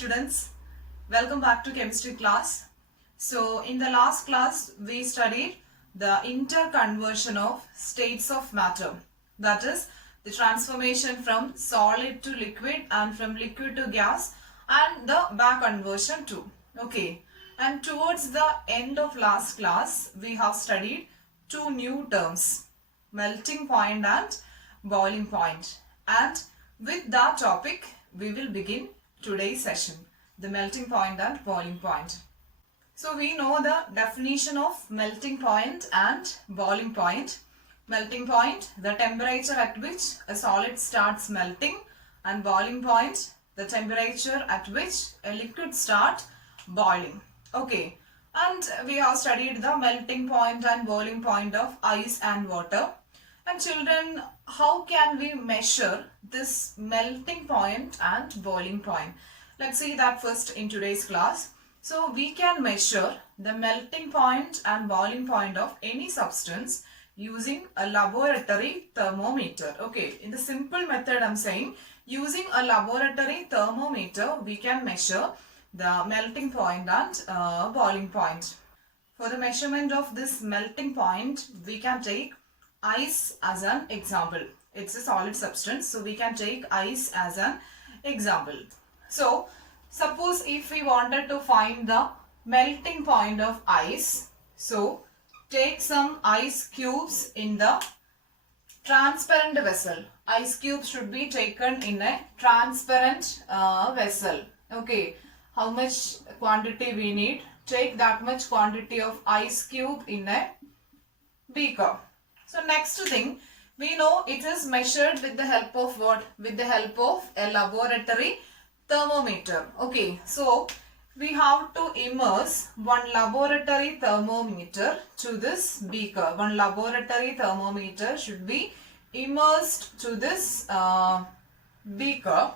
students, welcome back to chemistry class. So in the last class we studied the interconversion of states of matter, that is the transformation from solid to liquid and from liquid to gas and the back conversion too. Okay, and towards the end of last class we have studied two new terms, melting point and boiling point, and with that topic we will begin today's session, the melting point and boiling point. So we know the definition of melting point and boiling point. Melting point, the temperature at which a solid starts melting, and boiling point, the temperature at which a liquid starts boiling. Okay, and we have studied the melting point and boiling point of ice and water. And children, how can we measure this melting point and boiling point? Let's see that first in today's class. So we can measure the melting point and boiling point of any substance using a laboratory thermometer. Okay, in the simple method I'm saying, using a laboratory thermometer we can measure the melting point and boiling point. For the measurement of this melting point, we can take ice as an example. It's a solid substance, so we can take ice as an example. So suppose if we wanted to find the melting point of ice, so take some ice cubes in the transparent vessel. Ice cubes should be taken in a transparent vessel. Okay, how much quantity we need? Take that much quantity of ice cube in a beaker. So next thing, we know it is measured with the help of what? With the help of a laboratory thermometer. Okay, so we have to immerse one laboratory thermometer to this beaker. One laboratory thermometer should be immersed to this beaker.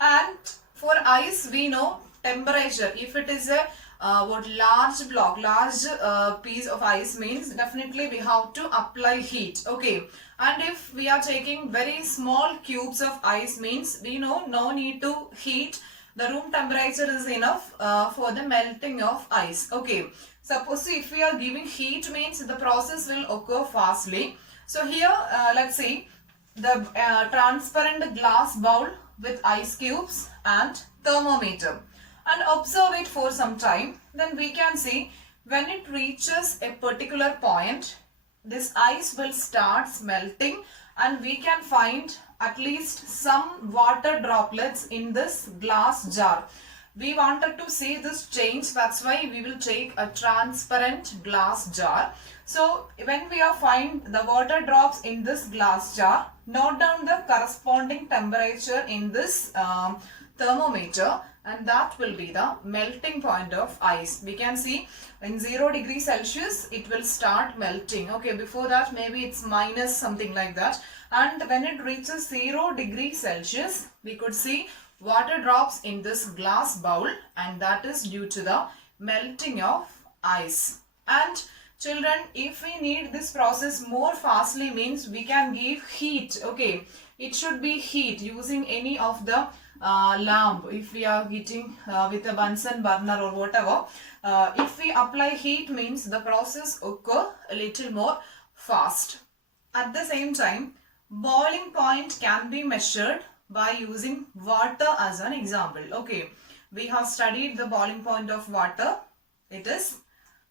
And for ice, we know temperature. If it is a large block, large piece of ice, means definitely we have to apply heat. Okay, and if we are taking very small cubes of ice, means we know no need to heat. The room temperature is enough for the melting of ice. Okay, suppose if we are giving heat, means the process will occur fastly. So here let's see the transparent glass bowl with ice cubes and thermometer, and observe it for some time. Then we can see when it reaches a particular point, this ice will start melting and we can find at least some water droplets in this glass jar. We wanted to see this change, that's why we will take a transparent glass jar. So when we are find the water drops in this glass jar, note down the corresponding temperature in this thermometer, and that will be the melting point of ice. We can see in 0 degrees Celsius it will start melting. Okay, before that maybe it's minus something like that, and when it reaches 0 degrees Celsius we could see water drops in this glass bowl, and that is due to the melting of ice. And children, if we need this process more fastly, means we can give heat. Okay, it should be heat using any of the lamp. If we are heating with a Bunsen burner or whatever, if we apply heat, means the process occur a little more fast. At the same time, boiling point can be measured by using water as an example. Okay, we have studied the boiling point of water. It is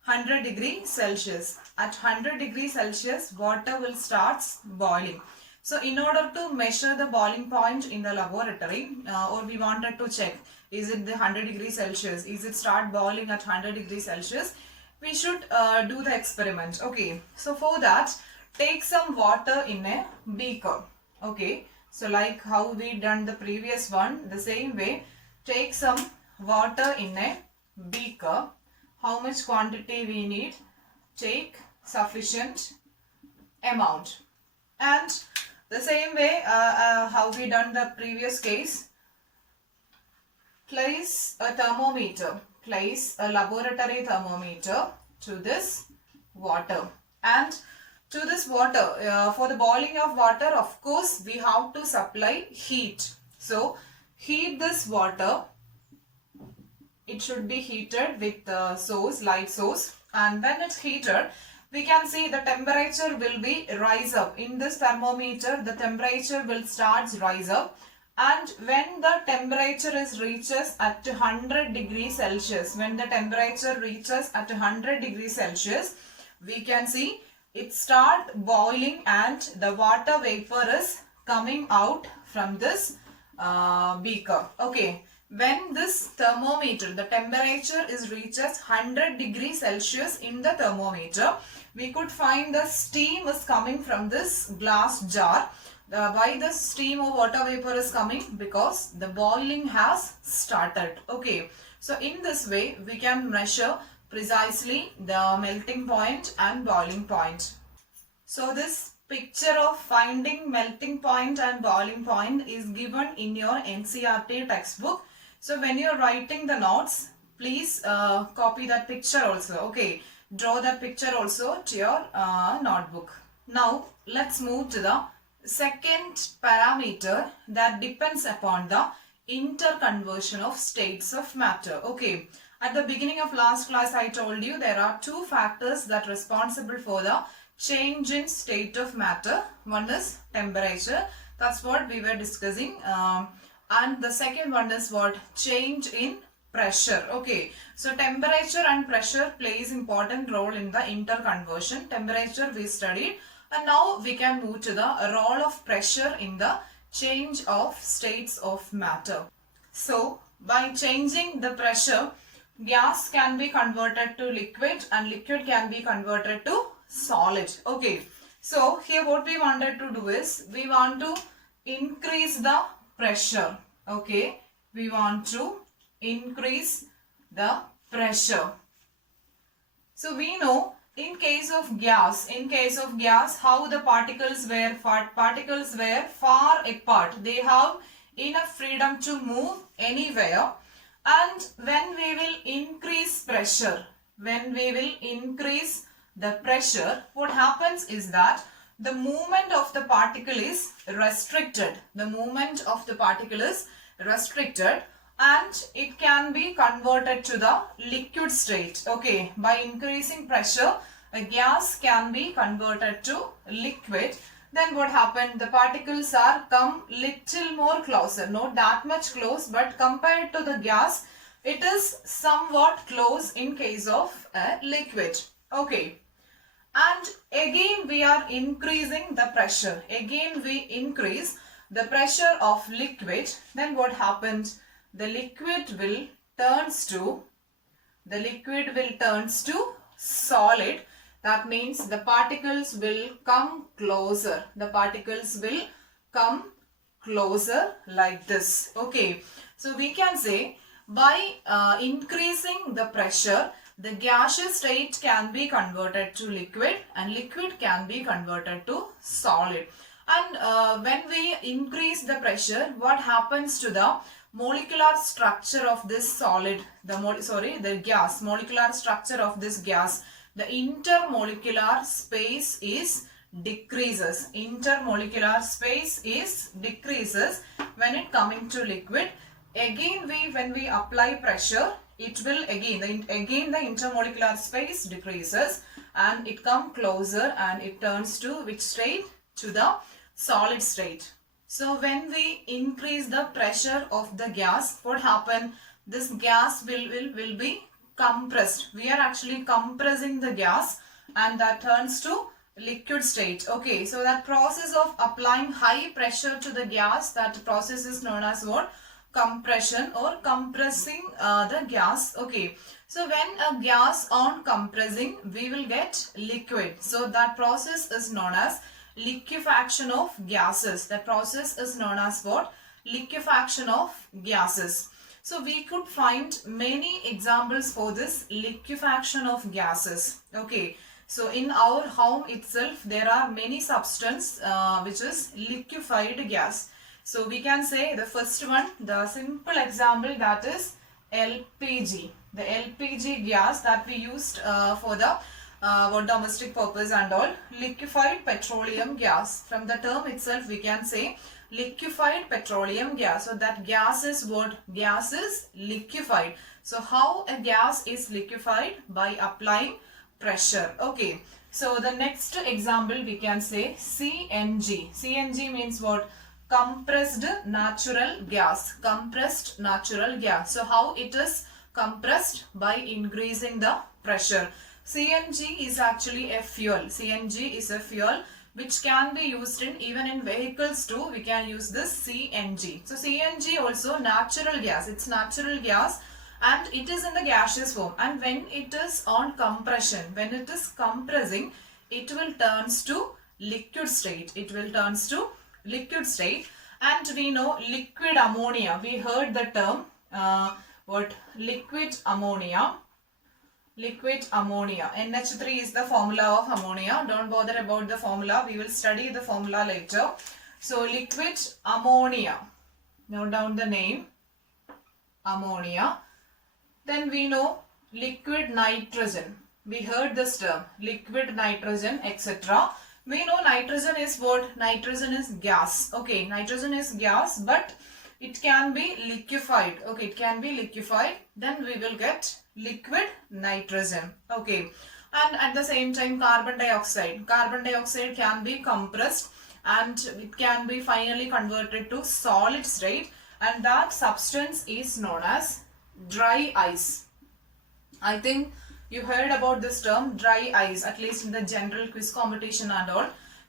100 degrees Celsius. At 100 degrees Celsius, water will start boiling. So in order to measure the boiling point in the laboratory, or we wanted to check, is it the 100 degrees Celsius, is it start boiling at 100 degrees Celsius, we should do the experiment. Okay, so for that, take some water in a beaker. Okay, so like how we done the previous one, the same way, take some water in a beaker. How much quantity we need? Take sufficient amount. And the same way how we done the previous case, place a thermometer, place a laboratory thermometer to this water, and to this water, for the boiling of water, of course we have to supply heat. So heat this water it should be heated with the source, light source, and when it's heated, we can see the temperature will be rise up. In this thermometer, the temperature will start rise up, and when the temperature is reaches at 100 degrees Celsius, when the temperature reaches at 100 degrees Celsius, we can see it start boiling and the water vapor is coming out from this beaker. Okay, when this thermometer, the temperature is reaches 100 degrees Celsius in the thermometer, we could find the steam is coming from this glass jar. Why the steam or water vapor is coming? Because the boiling has started. Okay, so in this way we can measure precisely the melting point and boiling point. So this picture of finding melting point and boiling point is given in your NCERT textbook. So when you are writing the notes, please copy that picture also. Okay, draw that picture also to your notebook. Now let's move to the second parameter that depends upon the interconversion of states of matter. Okay, at the beginning of last class I told you there are two factors that are responsible for the change in state of matter. One is temperature, that's what we were discussing, and the second one is what? Change in pressure. Okay, so temperature and pressure plays important role in the interconversion. Temperature we studied, and now we can move to the role of pressure in the change of states of matter. So by changing the pressure, gas can be converted to liquid and liquid can be converted to solid. Okay, so here what we wanted to do is we want to increase the pressure. Okay, we want to increase the pressure. So we know in case of gas, how the particles were far apart. They have enough freedom to move anywhere. And when we will increase pressure, the pressure, what happens is that the movement of the particle is restricted. And it can be converted to the liquid state. Okay, by increasing pressure, a gas can be converted to liquid. Then what happened? The particles are come little more closer, not that much close, but compared to the gas, it is somewhat close in case of a liquid. Okay, and again we are increasing the pressure. Again we increase the pressure of liquid. Then what happens? The liquid will turns to solid. That means the particles will come closer. Like this. Okay, so we can say by increasing the pressure, the gaseous state can be converted to liquid and liquid can be converted to solid. And when we increase the pressure, what happens to the molecular structure of this solid, the gas, molecular structure of this gas? The intermolecular space is decreases. When it coming to liquid. Again when we apply pressure, it will again the intermolecular space decreases and it come closer and it turns to which state? To the solid state. So when we increase the pressure of the gas, what happen? This gas will be compressed. We are actually compressing the gas and that turns to liquid state. Okay, so that process of applying high pressure to the gas, that process is known as what? Compression or compressing the gas. Okay, so when a gas on compressing, we will get liquid. So that process is known as liquefaction of gases. The process is known as what? Liquefaction of gases. So we could find many examples for this liquefaction of gases. Okay, so in our home itself there are many substances which is liquefied gas. So we can say the first one, the simple example, that is LPG. The LPG gas that we used for the what domestic purpose and all. Liquefied petroleum gas. From the term itself we can say liquefied petroleum gas. So that gas is what? Gas is liquefied. So how a gas is liquefied? By applying pressure. Okay. So the next example we can say CNG. CNG means what? Compressed natural gas. Compressed natural gas. So how it is compressed? By increasing the pressure. CNG is actually a fuel. CNG is a fuel which can be used in even in vehicles too. We can use this CNG. So CNG also natural gas. It's natural gas and it is in the gaseous form, and when it is on compression, when it is compressing, it will turns to liquid state. It will turns to liquid state. And we know liquid ammonia. We heard the term what? Liquid ammonia. Liquid ammonia. NH3 is the formula of ammonia. Don't bother about the formula. We will study the formula later. So liquid ammonia. Note down the name. Ammonia. Then we know liquid nitrogen. We heard this term. Liquid nitrogen, etc. We know nitrogen is what? Nitrogen is gas. Okay, nitrogen is gas, but it can be liquefied. Okay, it can be liquefied. Then we will get liquid nitrogen. Okay, and at the same time carbon dioxide. Carbon dioxide can be compressed and it can be finally converted to solid state, and that substance is known as dry ice. I think you heard about this term, dry ice, at least in the general quiz competition and all.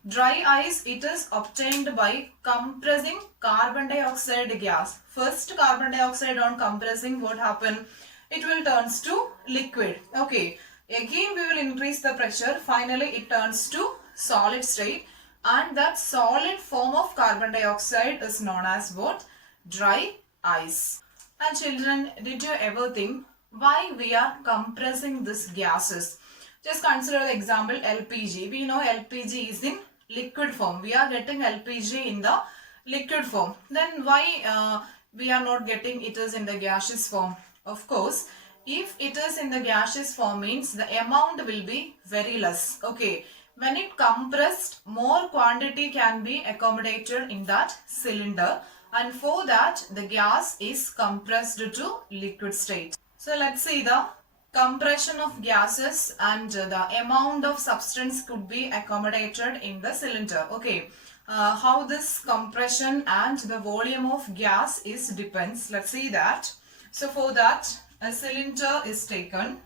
Dry ice, it is obtained by compressing carbon dioxide gas. First carbon dioxide on compressing, what happen? It will turns to liquid. Okay. Again we will increase the pressure. Finally it turns to solid state, and that solid form of carbon dioxide is known as what? Dry ice. And children, did you ever think why we are compressing these gases? Just consider the example LPG. We know LPG is in liquid form. We are getting LPG in the liquid form. Then why we are not getting it is in the gaseous form? Of course, if it is in the gaseous form means the amount will be very less. Okay. When it compressed, more quantity can be accommodated in that cylinder, and for that the gas is compressed to liquid state. So let's see the compression of gases and the amount of substance could be accommodated in the cylinder. Okay, how this compression and the volume of gas is depends. Let's see that. So for that, a cylinder is taken.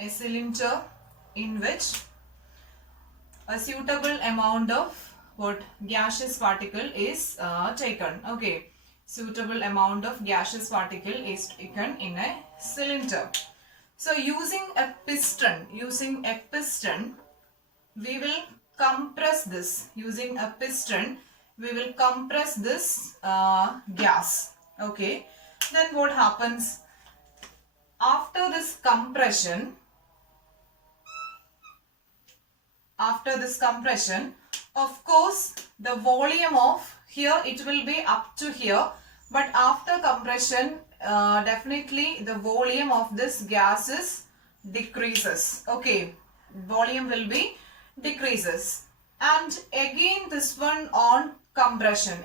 A cylinder in which a suitable amount of what? Gaseous particle is taken. Okay, suitable amount of gaseous particle is taken in a cylinder. So using a piston, we will compress this. Using a piston, we will compress this gas. Okay, then what happens? After this compression, of course, the volume of here, it will be up to here, but after compression, definitely the volume of this gases decreases. Okay, volume will be decreases. And again this one on compression.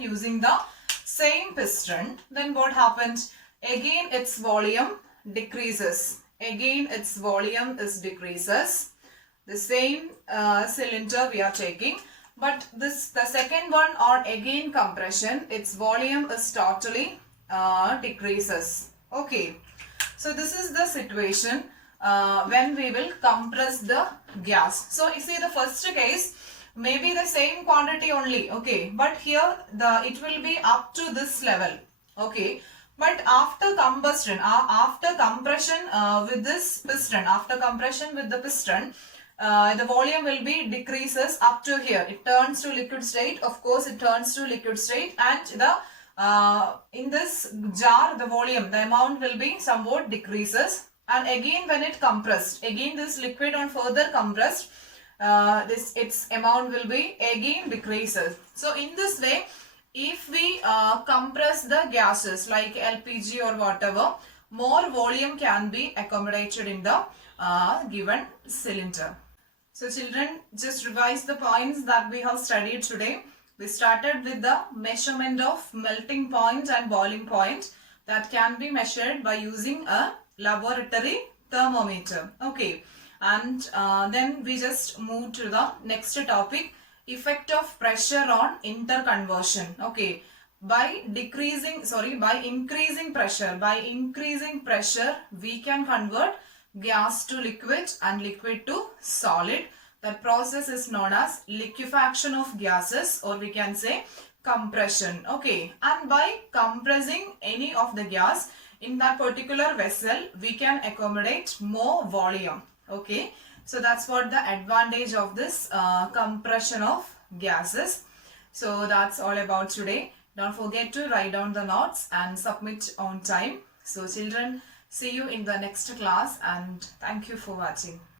Using the same piston. Then what happens? Again its volume decreases. Decreases. The same cylinder we are taking, but the second one on again compression, its volume is totally decreases. Okay, so this is the situation when we will compress the gas. So you see the first case, maybe the same quantity only. Okay, but here it will be up to this level. Okay, but after combustion, after compression with this piston, the volume will be decreases up to here. It turns to liquid state. Of course, it turns to liquid state, and the in this jar, the volume, the amount will be somewhat decreases. And again, when it compressed, again this liquid on further compressed, its amount will be again decreases. So in this way, if we compress the gases like LPG or whatever, more volume can be accommodated in the given cylinder. So children, just revise the points that we have studied today. We started with the measurement of melting point and boiling point that can be measured by using a laboratory thermometer. Okay, and then we just move to the next topic, effect of pressure on interconversion. Okay, by increasing pressure, we can convert gas to liquid and liquid to solid. That process is known as liquefaction of gases, or we can say compression. Okay, and by compressing any of the gas in that particular vessel, we can accommodate more volume. Okay, so that's what the advantage of this compression of gases. So that's all about today. Don't forget to write down the notes and submit on time. So children, see you in the next class, and thank you for watching.